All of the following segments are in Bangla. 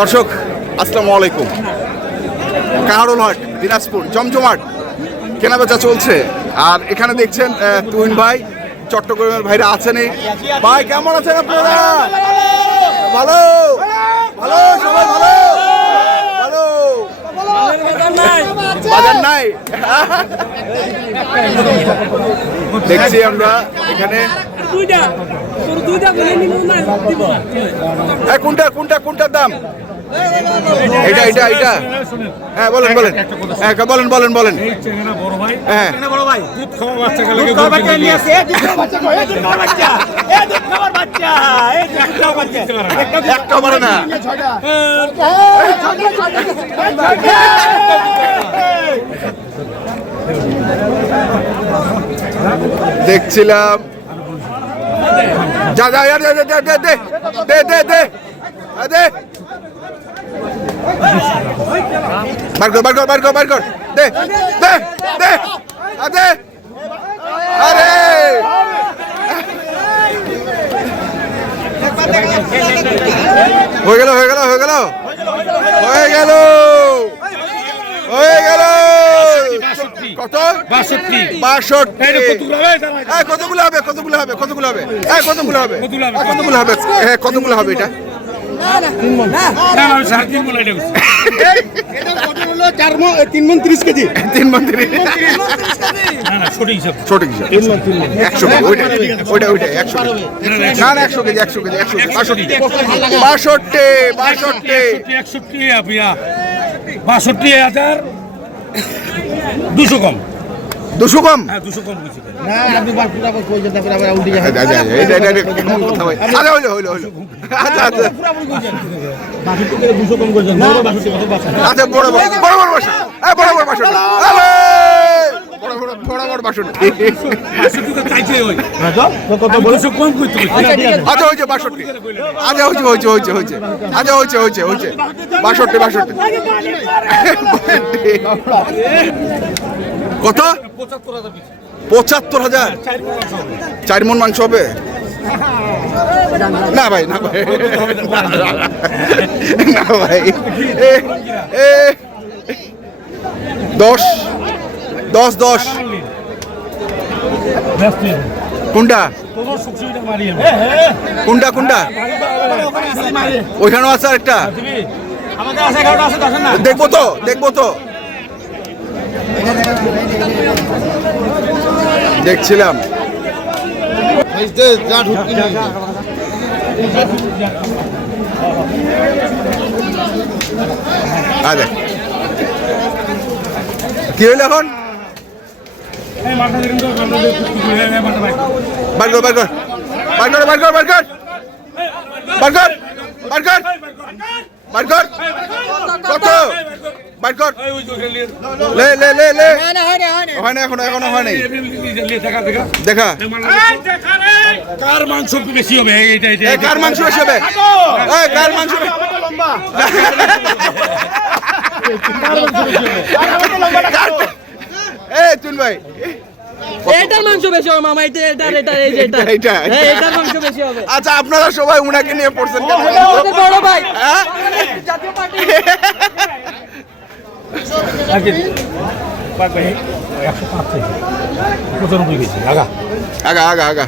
দর্শক আসসালামু আলাইকুম। কাহারোল হাট দিনাজপুর জমজমাট কেনাবেচা চলছে। আর এখানে দেখছেন তুহিন ভাই, চট্টগ্রামের ভাইরা আছেনই। ভাই কেমন আছেন আপনারা? ভালো ভালো, সবাই ভালো ভালো। বাজার নাই দেখছি আমরা এখানে। কোনটা কোনটা কোনটার দাম? এটা এটা এটা হ্যাঁ বলেন বলেন, হ্যাঁ বলেন বলেন বলেন। হ্যাঁ একটা বলে না, দেখছিলাম। যা যা দে দে দে দে দে দে দে দে, বার কর বার কর বার কর বার কর, দে দে দে দে। আরে হয়ে গেল হয়ে গেল হয়ে গেল হয়ে গেল হয়ে গেল। কত? 62। কতগুলো হবে কতগুলো হবে কতগুলো হবে কতগুলো হবে কতগুলো হবে কতগুলো হবে এটা? সঠিক হিসাব 100 কেজি। ওইটা 100 কেজি না, 100 কেজি 100 কেজি 62 200 কম 200 কম 200 কম বুঝছি না। আপনি পুরা কইছেন না, পুরা উল্টি যায়। এটা কেমন কথা ভাই? আরে হইলো হইলো হইলো। আচ্ছা আচ্ছা পুরা কইছেন 62 করে 200 কম কইছেন না। 62 কত বাসা? আচ্ছা বড় বড় বড় বড় বাসা, বড় বড় বাসা। আরে বড় বড় বড় বড় বাসা। 62 তো চাইছে ওই কত বড় 200 কম কইতে। আচ্ছা হইছে 62। আচ্ছা হইছে হইছে হইছে হইছে আচ্ছা হইছে হইছে হইছে 62 62। কত? 75,000। 4 মণ মাংস হবে না ভাই, না ভাই, না ভাই। 10 10 10। কোনটা কোনটা কোনটা? ওইখানেও আছে আরেকটা। দেখবো তো দেখবো তো, দেখছিলাম। কি হইল এখন? Burger burger burger burger burger burger burger burger কত? বার্গার লে লে লে লে। হয় না এখনো, এখনো হয় নাই। দেখা কার মাংস বেশি হবে? এইটা এইটা কার মাংস বেশি হবে? কার মাংস লম্বা? তুন ভাই এটার মাংস বেশি হবে মামা। এটা এটা এটা এটা এটা এটার মাংস বেশি হবে। আচ্ছা আপনারা সবাই উনাকে নিয়ে পড়ছেন কেন? বড় ভাই জাতীয় পার্টি ভাই 105 থেকে 95 গেছি। আগা আগা আগা আগা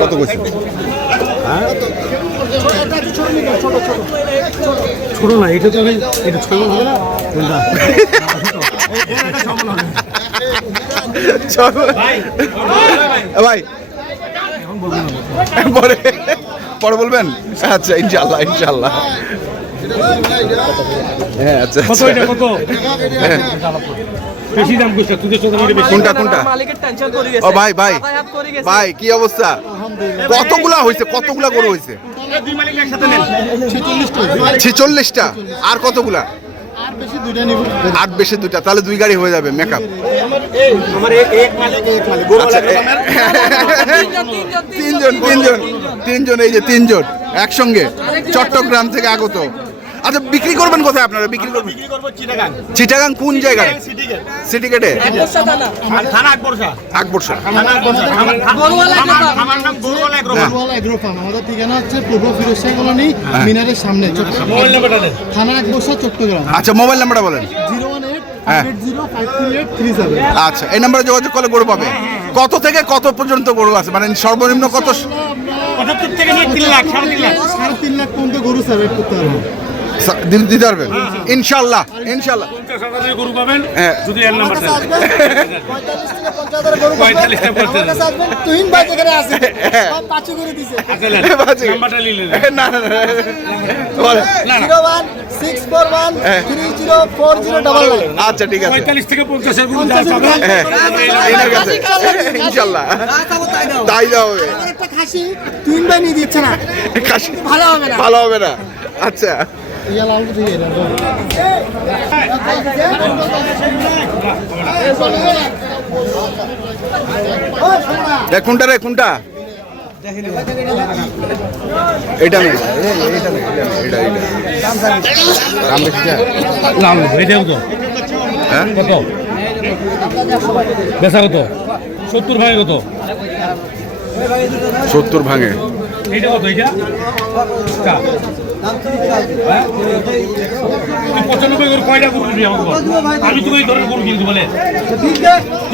কত কইছে? ছোট না এটা তো, এটা 6 মণ হবে না। ভাই পরে পরে বলবেন। আচ্ছা ইনশাল্লাহ ইনশাল্লাহ। হ্যাঁ আচ্ছা কত এটা কত? বেশি দাম কইছ তুই তো দাম বেশি। কোনটা কোনটা? মালিকের টেনশন করে গেছে। ও ভাই ভাই ভাই কি অবস্থা? কতগুলা হইছে? কতগুলা গরু হইছে? দুই মালিক একসাথে নেন 46টা। আর কতগুলা? আর বেশি দুটা, তাহলে 2 গাড়ি হয়ে যাবে মেকআপ। তিনজন এই যে 3 জন একসঙ্গে চট্টগ্রাম থেকে আগত। আচ্ছা বিক্রি করবেন কোথায় আপনারা বিক্রি করবেন? বিক্রি করবো চিটাগাং। চিটাগাং কোন জায়গায়? City gate. সিটি গেটে? থানা আকবরশা। আকবরশা। থানা আকবরশা। আমার নাম Goruwala agro farm. Goruwala agro farm. আমাদের ঠিকানা হচ্ছে পূর্ব ফিরোজশাহী কলোনি, মিনারের সামনে, মোবাইল নাম্বারটা দেন। থানা আকবরশা, চট্টগ্রাম। আচ্ছা মোবাইল নাম্বারটা বলেন। 018-580-53837। আচ্ছা এই নাম্বারে যোগাযোগ করলে গরু পাবে। কত থেকে কত পর্যন্ত গরু আছে, মানে সর্বনিম্ন কত? 75 থেকে নিয়ে 3 লাখ, 3.5 লাখ। 3.5 লাখ পর্যন্ত গরু সার্ভে করতে পারবো। দিতে পারবেন ইনশাল্লাহ? ইনশাল্লাহ 50,000 গরু পাবেন হ্যাঁ। যদি এর নাম্বারটা দেন। 45 থেকে 50,000 গরু 45 থেকে 50,000 তুহিন ভাই যেখানে আছে পাঁচু করে দিছে। নাম্বারটা নিলেন না না না বলেন। 01641304099। আচ্ছা ঠিক আছে 45 থেকে 50,000 গরু যা পাবেন হ্যাঁ এনার কাছে ইনশাল্লাহ তাই দেওয়া হবে। একটা খাসি তুহিন ভাই নিয়ে দিচ্ছে না, খাসি ভালো হবে না। ভালো হবে না। আচ্ছা ইয়া লাল দিয়ে এটা কোনটা রে কোনটা? এটা নেই এটা নেই এটা এটা দাম বেশি যা? লাভ এটাও তো হ্যাঁ কত বেচা কত? 70 ভাঙে কত? 70 ভাঙে। এইটা কত? এইটা কা? হ্যাঁ? তুই 95 করে কয়টা গরু কিনবি আমাকে বল? আমি তো এই ধরনের গরু কিনতে বলে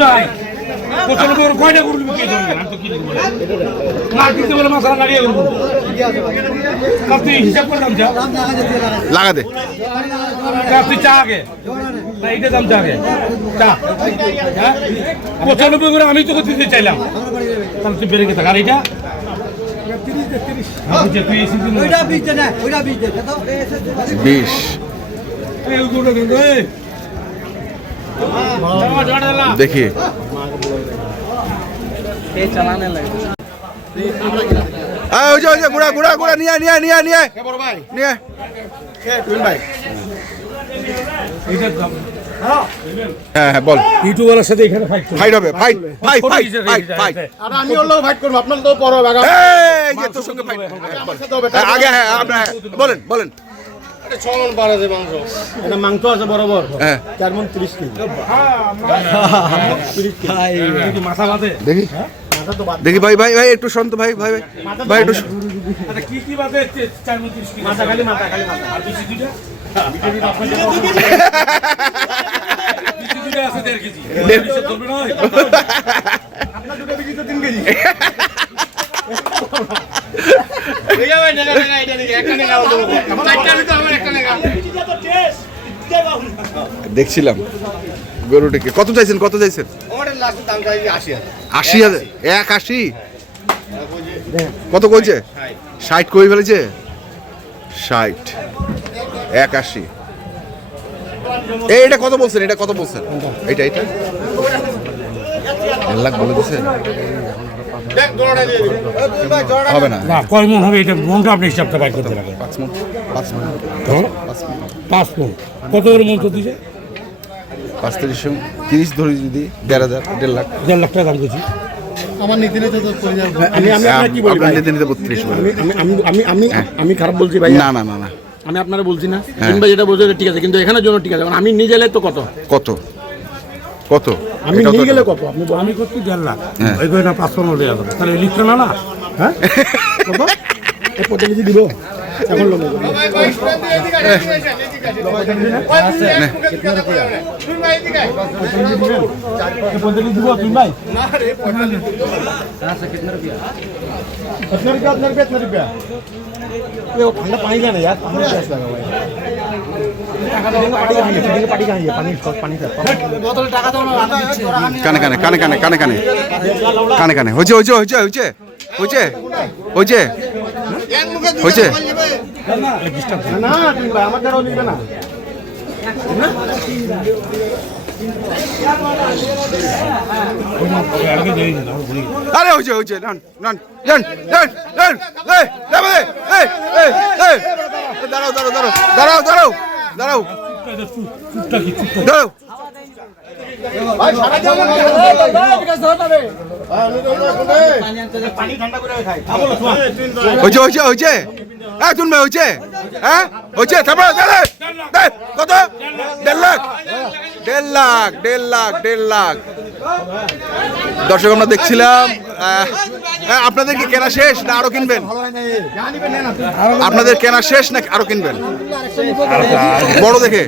যাই 95 করে কয়টা গরু কিনবি? আমি তো কিনতে বলে না কিনতে বলে মাথা লাগিয়ে গরু তুই হিসাব করে দাম চা লাগা দে। তুই চা আগে না এইটা দাম চা আগে চা হ্যাঁ 95 করে আমি তোকে দিতে চাইলাম, তাহলে তুই বেড়ে গেছে। আর এইটা তুই এসে 20 দেখি ওই যে গুড়া গুড়া গুড়া নিয়ে নিয়ে নিয়ে নিয়ে নিয়ে হ্যাঁ হ্যাঁ বল। ইউটিউবারের সাথে এখানে ফাইট হবে fight fight fight fight fight আর আমি ওর লগে ফাইট করব, আপনার তো বড় বাগা এই যে তোর সঙ্গে ফাইট আগে হ্যাঁ আপনার বলেন বলেন। 6 মণ পারে যে মাংস, এটা মাংস আছে বরাবর হ্যাঁ 4 মণ 30 কেজি। মাথা বাদে দেখি দেখি ভাই ভাই ভাই একটু শান্ত ভাই ভাই ভাই ভাই একটু আচ্ছা কি কি বাদে 4 মিনিট মাথা খালি মাথা আর বেশি দুইটা দুইটা আছে 1.5 কেজি ধরবে না আপনার দুটো বিক্রি তো 3 কেজি। দেখছিলাম গরুটাকে। কত চাইছেন কত চাইছেন? 80,000 180 কত কইছে? 60 কই ফেলেছে 60 180। এইটা কত বলছেন? এটা কত বলছেন? এটা এটা 1 লাখ বলে দিছে হবে না। না কয় মন হবে এটা মনটা আপনি হিসাবটা বাইর করতে লাগে 5 মণ 5 মণ 5 মন কত করে মন তো দিছে 5 30 ধরে যদি 1,500 1.5 লাখ 1.5 লাখ টাকা দাম করছি আমার নীতি নেতা তো করে যাবে। আমি আপনাকে কি বলি আপনার নিতে নিতে 32 বলে। আমি খারাপ বলছি ভাই না না না না আমি আপনারা বলছি না কিংবা যেটা বলছে ঠিক আছে, কিন্তু এখানের জন্য ঠিক আছে। কারণ আমি নিয়ে গেলে তো কত কত কত আমি নিয়ে গেলে কত আপনি আমি করছি 1.5 লাখ ওই করে না 5 মন দেওয়া যাবে, তাহলে লিখতে না না হ্যাঁ কত এই পথে কিছু দিব এখন লোক দিব তুমি ভাই ঠান্ডা পানি দেয় না यार কানে কানে কানে কানে কানে কানে কানে কানে হয়েছে হয়েছে হয়েছে হয়েছে হয়েছে হয়েছে হয়েছে না তুমি ভাই আমার দ্বারাও নিবে না। আরে হয়েছে হয়েছে নান নান নান নান নান এই যাবে এই এই এই দাঁড়াও দাঁড়াও দাঁড়াও দাঁড়াও দাঁড়াও দাঁড়াও দাঁড়াও ভাই সারা জায়গা হয়েছে হয়েছে হয়েছে হ্যাঁ তুন ভাই হয়েছে হ্যাঁ হয়েছে তারপরে কত 1.5 লাখ 1.5 লাখ দর্শক আমরা দেখছিলাম আপনাদের কি কেনা শেষ না আরো কিনবেন আপনাদের কেনা শেষ না আরো কিনবেন বড় দেখে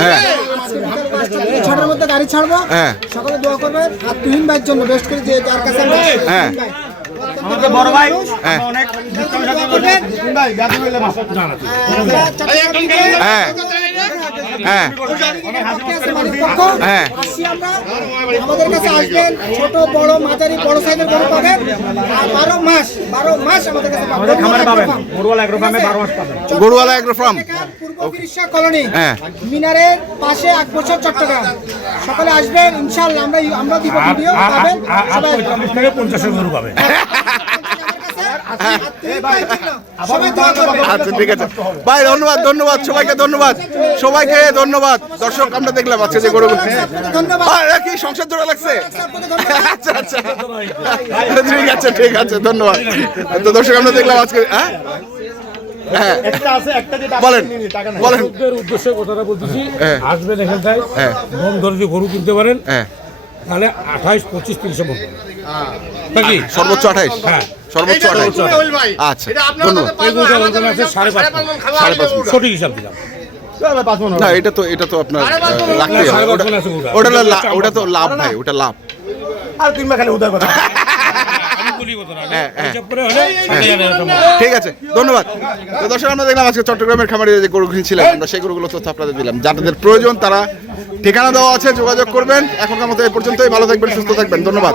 হ্যাঁ ছটার মধ্যে গাড়ি ছাড়বো হ্যাঁ সকালে দোয়া করবেন আর তুহিন ভাইয়ের জন্য বেস্ট করে যে যার কাছে হ্যাঁ আমাদের বড় ভাই হ্যাঁ অনেক হ্যাঁ হ্যাঁ হ্যাঁ আসছি আমরা আমাদের কাছে আসবেন ছোট বড় মাঝারি বড় সাইজের গরু পাবেন আর 12 মাস আমাদের কাছে পাবেন গরুওয়ালা এগ্রো ফার্মে 12 মাস পাবেন গরুওয়ালা এগ্রো ফার্ম পূর্ব ফিরিশা কলোনি হ্যাঁ মিনারের পাশে 8 বছর চট্টগ্রাম সকালে আসবেন ইনশাআল্লাহ আমরা দিব ভিডিও পাবেন সবাই 45 থেকে 50 গরু পাবে সবাই দোয়া করবেন আচ্ছা ঠিক আছে ভাই ধন্যবাদ সবাইকে ধন্যবাদ দর্শক আমরা দেখলাম আজকে যে গরু ধন্যবাদ কি সংসার জোড়া লাগছে আচ্ছা আচ্ছা ঠিক আছে ধন্যবাদ তো দর্শক আমরা দেখলাম আজকে হ্যাঁ হ্যাঁ বলেন উদ্দেশ্যে কথাটা বলতেছি হ্যাঁ। আসবেন এখানটায় হ্যাঁ। কম দরে যদি গরু কিনতে পারেন হ্যাঁ তাহলে 28, 25, 30 মন নাকি সর্বোচ্চ 28 হ্যাঁ সর্বোচ্চ 28 আচ্ছা ধন্যবাদ এই গরুটা ওখানে আছে 5.5 সঠিক হিসাব দিলাম না এটা তো আপনার লাগতেই হবে ওটা তো লাভ ভাই ওটা লাভ আর তিন খালি উদয় কথা আমি বলি কথা না হ্যাঁ, হ্যাঁ। হিসাব করে হলে ঠিক আছে ধন্যবাদ তো দর্শক আমরা দেখলাম আজকে চট্টগ্রামের খামারে যে গরু কিনছিলাম আমরা সেই গরুগুলো তথ্য আপনাদের দিলাম যাদের প্রয়োজন তারা ঠিকানা দেওয়া আছে যোগাযোগ করবেন এখনকার মতো এই পর্যন্তই ভালো থাকবেন সুস্থ থাকবেন ধন্যবাদ